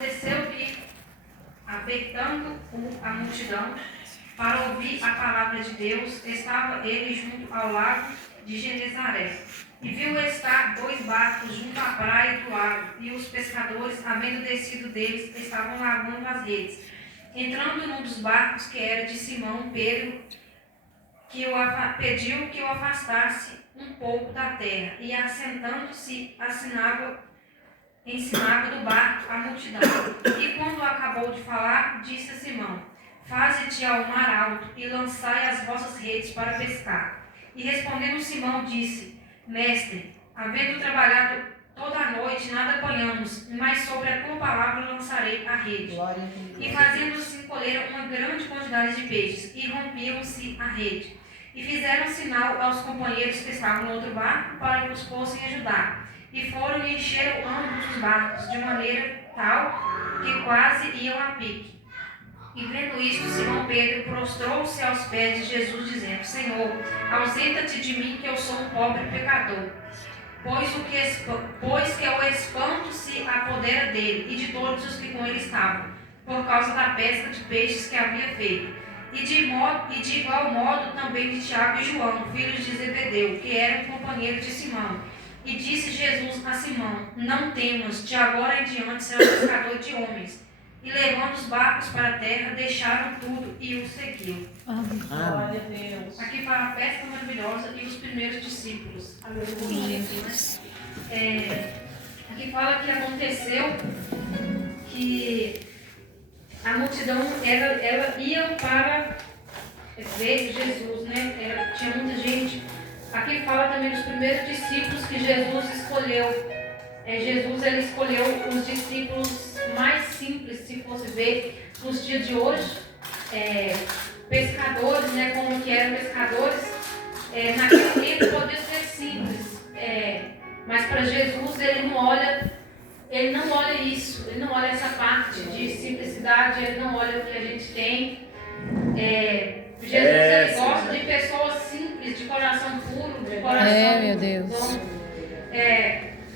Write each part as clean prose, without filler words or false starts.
Aconteceu-lhe, apertando a multidão para ouvir a palavra de Deus, estava ele junto ao lago de Genezaré. E viu estar 2 barcos junto à praia do lago, e os pescadores, havendo descido deles, estavam lavando as redes. Entrando num dos barcos, que era de Simão Pedro, pediu que o afastasse um pouco da terra, e assentando-se, ensinava do barco a multidão. E quando acabou de falar, disse a Simão: Faze-te ao mar alto e lançai as vossas redes para pescar. E respondendo Simão, disse: Mestre, havendo trabalhado toda a noite, nada apanhamos, mas sobre a tua palavra lançarei a rede. E fazendo-se colheram uma grande quantidade de peixes, e rompiam-se a rede. E fizeram sinal aos companheiros que estavam no outro barco, para que os fossem ajudar. E foram e encheram ambos os barcos, de maneira tal que quase iam a pique. E vendo isto, Simão Pedro prostrou-se aos pés de Jesus, dizendo: Senhor, ausenta-te de mim, que eu sou um pobre pecador. Pois que o espanto se apodera dele e de todos os que com ele estavam, por causa da pesca de peixes que havia feito. E de igual modo também de Tiago e João, filhos de Zebedeu, que eram companheiros de Simão. E disse Jesus a Simão: Não temas, de agora em diante serás pescador de homens. E levando os barcos para a terra, deixaram tudo e o seguiram. Glória a Deus. Aqui fala a pesca maravilhosa e os primeiros discípulos. Aleluia. Aqui fala que aconteceu que a multidão ela ia para ver Jesus, né? Tinha muita gente. Aqui fala também dos primeiros discípulos que Jesus escolheu. Jesus ele escolheu os discípulos mais simples, se fosse ver nos dias de hoje, pescadores, né? Como que eram pescadores. Naquele tempo podia ser simples, mas para Jesus ele não olha isso, ele não olha essa parte de simplicidade, ele não olha o que a gente tem. Jesus ele gosta de pessoas simples, de coração puro, de coração meu Deus. bom.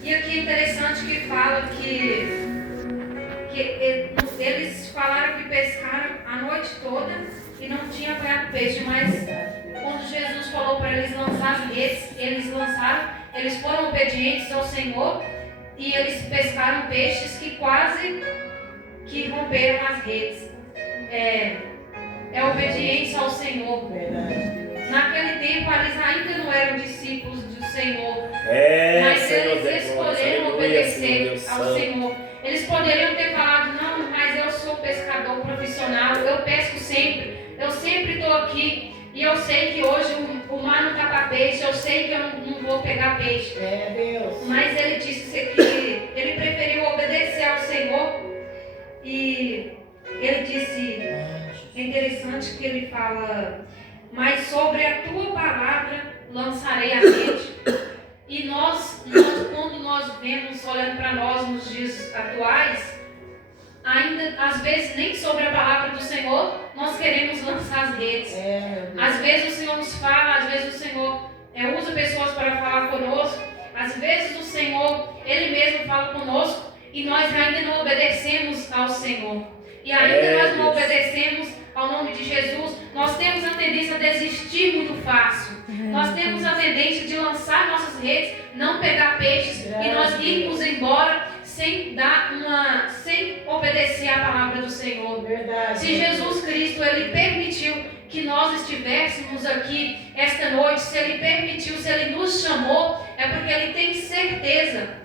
E aqui é interessante que fala que eles falaram que pescaram a noite toda e não tinham apanhado peixe, mas quando Jesus falou para eles lançar as redes, eles lançaram, eles foram obedientes ao Senhor e eles pescaram peixes que quase que romperam as redes. É obediência ao Senhor. Naquele tempo eles ainda não eram discípulos do Senhor, mas eles escolheram obedecer ao Senhor. Eles poderiam ter falado: não, mas eu sou pescador profissional, eu pesco sempre, eu sempre estou aqui e eu sei que hoje o mar não está para peixe, eu sei que eu não vou pegar peixe. Deus. Mas ele disse que ele preferiu obedecer ao Senhor e ele disse, é interessante que ele fala: mas sobre a tua palavra lançarei a rede. E nós quando nós vemos, olhando para nós nos dias atuais, ainda às vezes nem sobre a palavra do Senhor nós queremos lançar as redes. Às vezes o Senhor nos fala, às vezes o Senhor usa pessoas para falar conosco, às vezes o Senhor Ele mesmo fala conosco e nós ainda não obedecemos ao Senhor. E ainda nós não obedecemos ao nome de Jesus, nós temos a tendência a desistir muito fácil. Nós temos a tendência de lançar nossas redes, não pegar peixes e nós irmos embora sem obedecer à palavra do Senhor. Verdade. Se Jesus Cristo ele permitiu que nós estivéssemos aqui esta noite, se Ele permitiu, se Ele nos chamou, é porque Ele tem certeza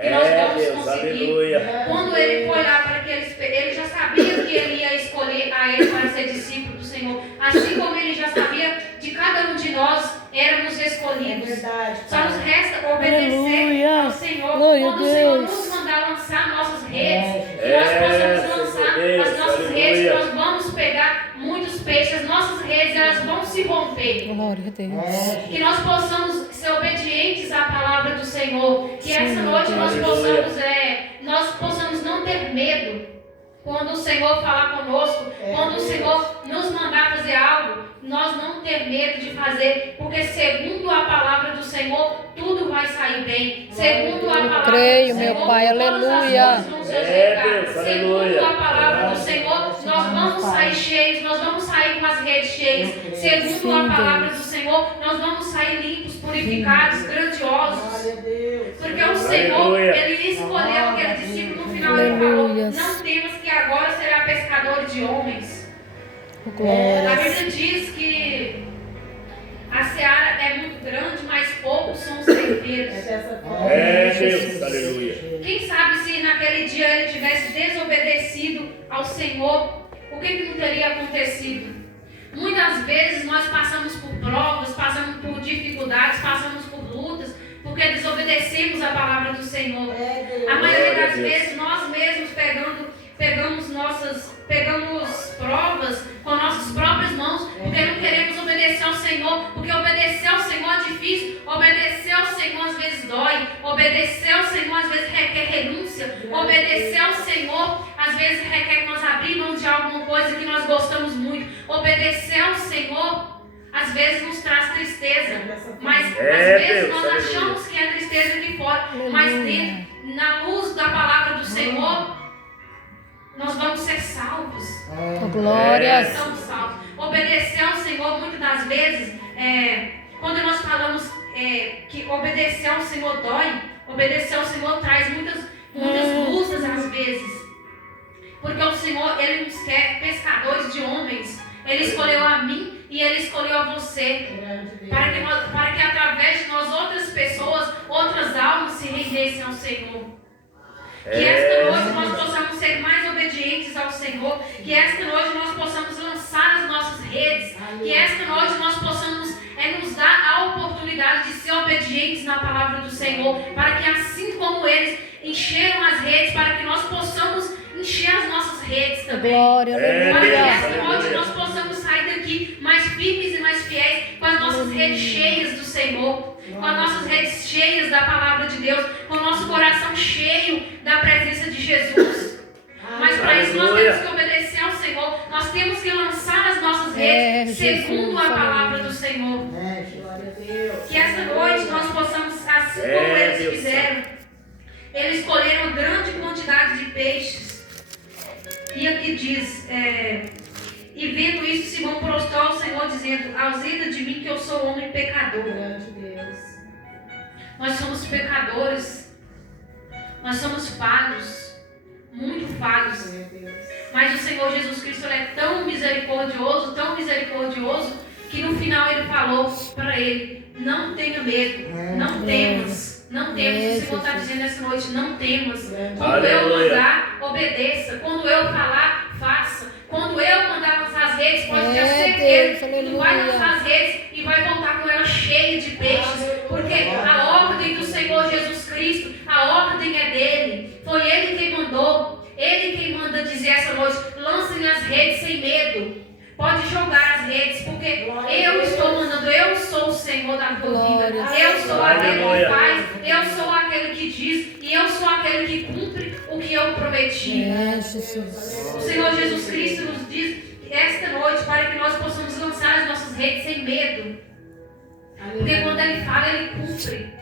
que nós vamos conseguir. Aleluia. Quando Ele foi lá para que ele já sabia que Ele ia escolher a Ele para ser discípulo do Senhor, assim como Ele já sabia de cada um de nós éramos escolhidos. Verdade. Só nos resta obedecer Aleluia. ao Senhor. Glória Quando a o Senhor Deus. nos mandar lançar nossas redes, que nós possamos lançar as nossas redes, que nós vamos pegar muitos peixes, as nossas redes elas vão se romper. Glória a Deus. Que nós possamos ser obedientes à palavra do Senhor. Que Sim, essa noite Deus. nós possamos não ter medo Quando o Senhor falar conosco, quando o Senhor nos mandar fazer algo, nós não ter medo de fazer, porque segundo a palavra do Senhor, tudo vai sair bem. Segundo a palavra creio, do Senhor, meu Pai, todas as aleluia. coisas vão se ajeitar. Deus, Segundo aleluia. a palavra do Senhor, nós vamos sair cheios, nós vamos sair com as redes cheias. Segundo Sim, a palavra Deus. do Senhor, nós vamos sair limpos, purificados, grandiosos. Glória a Deus. Porque o Senhor, Aleluia. Ele escolheu aquele discípulo no final, Ele falou, Aleluias. não temas que agora será pescador de homens. A Glória. Bíblia diz que a seara é muito grande, mas poucos são os ceifeiros. É dessa forma. Deus, aleluia. Quem sabe se naquele dia ele tivesse desobedecido ao Senhor, o que não teria acontecido? Muitas vezes nós passamos por provas, passamos por dificuldades, passamos por lutas, porque desobedecemos a palavra do Senhor. A maioria das vezes nós mesmos pegamos provas com nossas próprias mãos, porque não queremos obedecer ao Senhor, porque obedecer ao Senhor é difícil, obedecer ao Senhor às vezes dói, obedecer ao Senhor às vezes requer renúncia, obedecer ao Senhor às vezes requer que nós abrimos de alguma coisa que nós gostamos muito, obedecer ao Senhor às vezes nos traz tristeza, mas às vezes Deus, nós aleluia. achamos que é tristeza aqui fora, mas dentro, na luz da palavra do Senhor, nós vamos ser salvos. Glórias. Estamos salvos. Obedecer ao Senhor, muitas das vezes, quando nós falamos que obedecer ao Senhor dói, obedecer ao Senhor traz muitas lutas às vezes. Porque o Senhor, Ele nos quer pescadores de homens. Ele escolheu a mim e Ele escolheu a você. Para que através de nós outras pessoas, outras almas se rendessem ao Senhor. Que esta noite nós possamos ser mais obedientes ao Senhor. Que esta noite nós possamos lançar as nossas redes. Que esta noite nós possamos nos dar a oportunidade de ser obedientes na palavra do Senhor. Para que assim como eles encheram as redes, para que nós possamos encher as nossas redes também. Glória, Para que esta aleluia. noite nós possamos sair daqui mais firmes e mais fiéis, com as nossas redes cheias do Senhor, com as nossas redes cheias da palavra de Deus, com o nosso coração cheio da presença de Jesus. Mas para isso nós temos que obedecer ao Senhor, nós temos que lançar as nossas redes segundo a palavra do Senhor. Glória a Deus. Que esta noite nós possamos, assim como eles fizeram, eles escolheram grande quantidade de peixes. E aqui diz, e vendo isso, Simão prostrou ao Senhor, dizendo, ausenta de mim que eu sou homem pecador. Grande Deus. Nós somos pecadores, nós somos falhos, muito falhos. Glória a Deus. Mas o Senhor Jesus Cristo ele é tão misericordioso, que no final ele falou para ele, não tenha medo, não temas, não temas. O Senhor está dizendo essa noite, não temas. Quando eu mandar, obedeça. Quando eu falar, faça. Quando eu mandar lançar as redes, pode ter certeza que tu vai lançar as redes e vai voltar com ela cheia de peixes. Porque a ordem do Senhor Jesus Cristo, a ordem é dele. Foi ele quem mandou. Ele quem manda dizer essa noite, lancem as redes sem medo. Pode jogar as redes, porque eu estou mandando, eu sou o Senhor da tua vida. Eu sou aquele que faz, eu sou aquele que diz, e eu sou aquele que cumpre o que eu prometi. O Senhor Jesus Cristo nos diz esta noite para que nós possamos lançar as nossas redes sem medo. Porque quando Ele fala, Ele cumpre.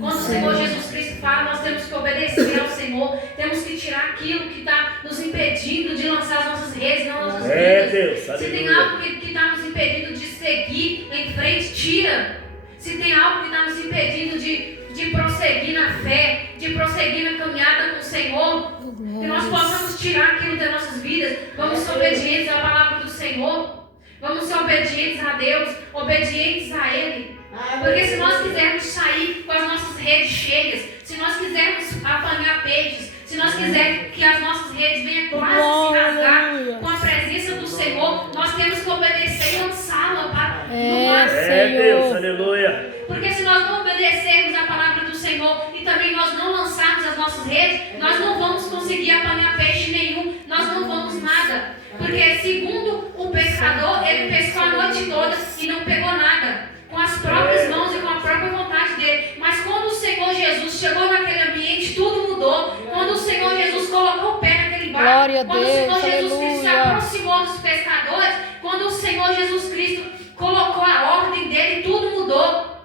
Quando o Senhor Jesus Cristo fala, nós temos que obedecer ao Senhor. Temos que tirar aquilo que está nos impedindo de lançar as nossas redes nas nossas vidas. Deus, Se tem aleluia. algo que está nos impedindo de seguir em frente, tira. Se tem algo que está nos impedindo de prosseguir na fé, de prosseguir na caminhada com o Senhor, que nós possamos tirar aquilo das nossas vidas. Vamos ser obedientes à palavra do Senhor. Vamos ser obedientes a Deus, obedientes a Ele. Porque se nós quisermos sair com as nossas redes cheias, se nós quisermos apanhar peixes, se nós quisermos que as nossas redes venham quase se rasgar com a presença do Senhor, nós temos que obedecer e lançá-la no mar. Deus, aleluia. Porque se nós não obedecermos a palavra do Senhor e também nós não lançarmos as nossas redes, nós não vamos conseguir apanhar peixe nenhum, nós não vamos nada. Porque segundo o pescador, ele pescou a noite toda e não pegou nada. Com as próprias mãos e com a própria vontade dele. Mas quando o Senhor Jesus chegou naquele ambiente, tudo mudou. Quando o Senhor Jesus colocou o pé naquele perdoar. Glória a Quando Deus, o Senhor Jesus Cristo se aleluia. aproximou dos pescadores, quando o Senhor Jesus Cristo colocou a ordem dele, tudo mudou.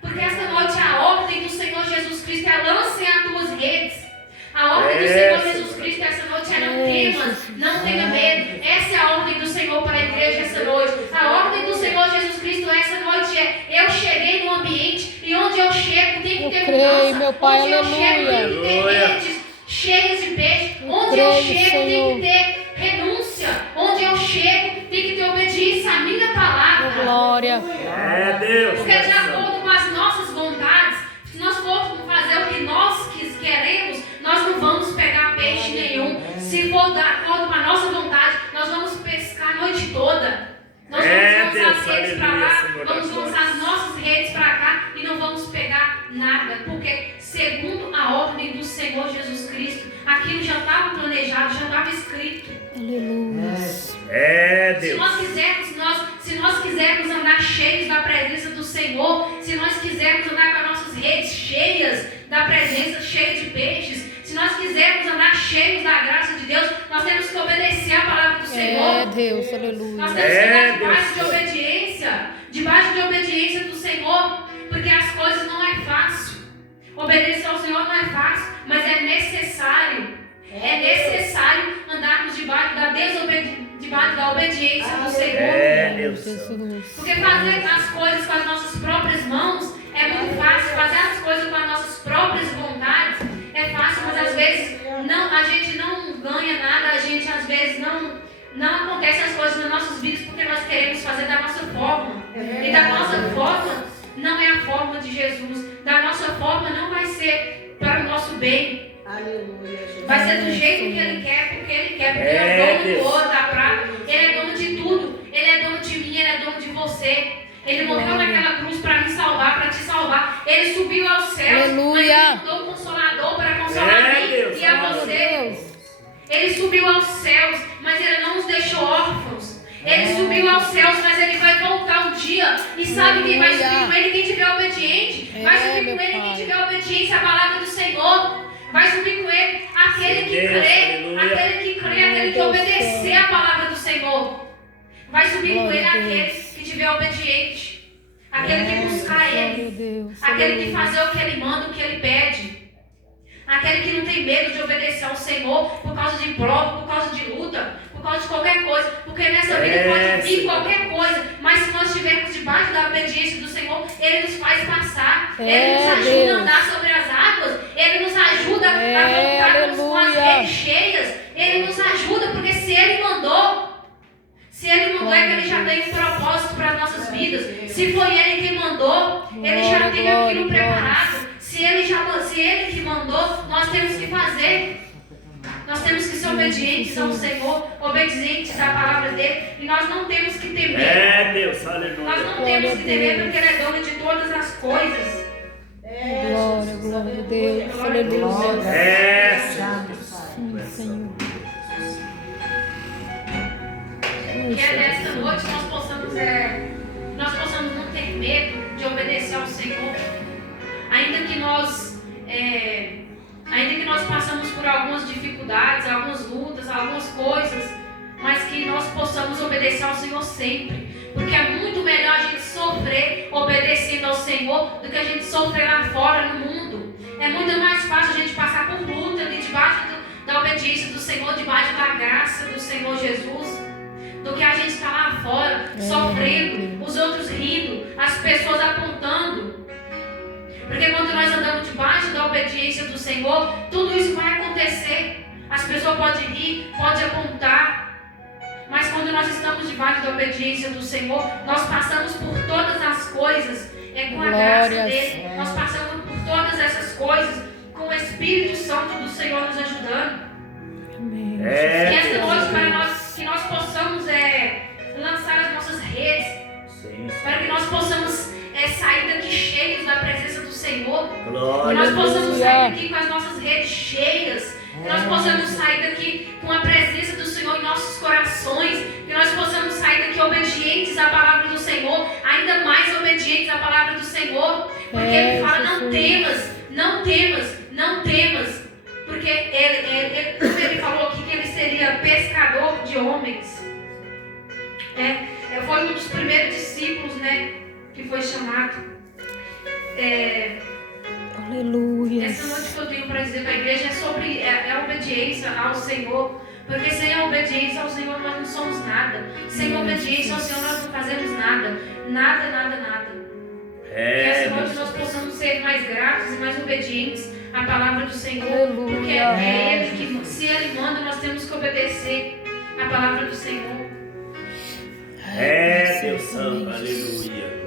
Porque esta noite a ordem do Senhor Jesus Cristo é: lancem as tuas redes. A ordem do Senhor Jesus Cristo essa noite é: não temas, não tenha medo. Essa é a ordem do Senhor para a igreja essa noite. A ordem do Senhor Jesus Cristo essa noite é: eu cheguei no ambiente e onde eu chego tem que ter creio, meu Pai, onde eu chego tem que ter aleluia. redes cheias de peixe. Onde creio, eu chego tem Senhor. que ter renúncia. Onde eu chego tem que ter obediência à minha palavra. Glória. É Deus. Porque de acordo com as nossas vontades, se nós formos fazer o que nós queremos, nós não vamos pegar peixe nenhum. Se for de acordo com a nossa vontade, nós vamos pescar a noite toda. Nós vamos lançar as redes para lá, vamos lançar as nossas redes para cá e não vamos pegar nada. Porque, segundo a ordem do Senhor Jesus Cristo, aquilo já estava planejado, já estava escrito. Aleluia. É Se Deus. nós quisermos andar cheios da presença do Senhor, se nós quisermos andar com as nossas redes cheias da presença, cheias de peixes, se nós quisermos andar cheios da graça de Deus, nós temos que obedecer a palavra do Senhor. É Deus, aleluia. Nós temos que andar debaixo de obediência do Senhor, porque as coisas não é fácil. Obedecer ao Senhor não é fácil, mas é necessário. É necessário andarmos debaixo da obediência do Senhor. É Deus. Jesus. Porque fazer as coisas com as nossas próprias mãos é muito fácil. Fazer as coisas com as nossas próprias vontades é fácil, mas às vezes a gente não ganha nada, a gente às vezes não acontece as coisas nas nossas vidas porque nós queremos fazer da nossa forma. E da nossa forma não é a forma de Jesus. Da nossa forma não vai ser para o nosso bem. Aleluia. Vai ser do jeito que Ele quer, porque Ele é dono do ouro, da prata. Ele é dono de tudo. Ele é dono de mim, Ele é dono de você. Ele morreu naquela cruz para me salvar, para te salvar. Ele subiu aos céus, Aleluia. mas Ele mandou o Consolador para consolar a mim Deus, e a você. Ele subiu aos céus, mas Ele não nos deixou órfãos. Ele subiu aos céus, mas Ele vai voltar um dia. E sabe quem vai subir com Ele? Quem tiver obediente. Vai subir com Ele quem tiver obediência à palavra do Senhor. Vai subir com Ele aquele que crê, aquele que obedecer a palavra do Senhor. Vai subir com Ele aquele que tiver obediente, aquele que buscar Ele, aquele que fazer o que Ele manda, o que Ele pede. Aquele que não tem medo de obedecer ao Senhor por causa de prova, por causa de luta, por causa de qualquer coisa. Porque nessa vida pode vir qualquer coisa, mas se nós estivermos debaixo da obediência do Senhor, Ele nos faz passar. Ele nos ajuda a andar sobre as águas. Ele nos ajuda a voltar com as redes cheias. Ele nos ajuda porque se Ele mandou, é que Ele já tem um propósito para as nossas vidas. Se foi Ele quem mandou, Ele já tem aquilo preparado. Se Ele que mandou, nós temos que fazer. Nós temos que ser obedientes ao Senhor, obedientes à palavra dEle. E nós não temos que temer. É Deus, Nós aleluia. não temos que temer porque Ele é dono de todas as coisas. Glória, glória a Deus, aleluia. É Sim, Senhor. Que é nesta noite nós possamos não ter medo de obedecer ao Senhor. Ainda que nós passamos por algumas dificuldades, algumas lutas, algumas coisas, mas que nós possamos obedecer ao Senhor sempre. Porque é muito melhor a gente sofrer obedecendo ao Senhor do que a gente sofrer lá fora no mundo. É muito mais fácil a gente passar por luta ali debaixo da obediência do Senhor, debaixo da graça do Senhor Jesus, do que a gente estar lá fora sofrendo, os outros rindo, as pessoas apontando. Porque quando nós andamos debaixo da obediência do Senhor, tudo isso vai acontecer. As pessoas podem rir, podem apontar. Mas quando nós estamos debaixo da obediência do Senhor, nós passamos por todas as coisas com a graça dEle. Nós passamos por todas essas coisas com o Espírito Santo do Senhor nos ajudando. Amém. Que esta noite para nós, que nós possamos lançar as nossas redes, para que nós possamos sair daqui cheios da presença do Senhor, que nós possamos sair daqui com as nossas redes cheias, que nós possamos sair daqui com a presença do Senhor em nossos corações, que nós possamos sair daqui obedientes à palavra do Senhor, ainda mais obedientes à palavra do Senhor, porque Ele fala: não temas, não temas, não temas, porque Ele falou aqui que Ele pescador de homens. Foi um dos primeiros discípulos, né, que foi chamado. Aleluia. Essa noite que eu tenho para dizer para a igreja é sobre a obediência ao Senhor. Porque sem a obediência ao Senhor nós não somos nada. Sem a obediência ao Senhor nós não fazemos nada. Nada, nada, nada. Que essa noite nós possamos ser mais gratos e mais obedientes à palavra do Senhor. Aleluia. Porque é Ele que, se Ele manda, nós temos que obedecer à palavra do Senhor. Deus Santo, aleluia.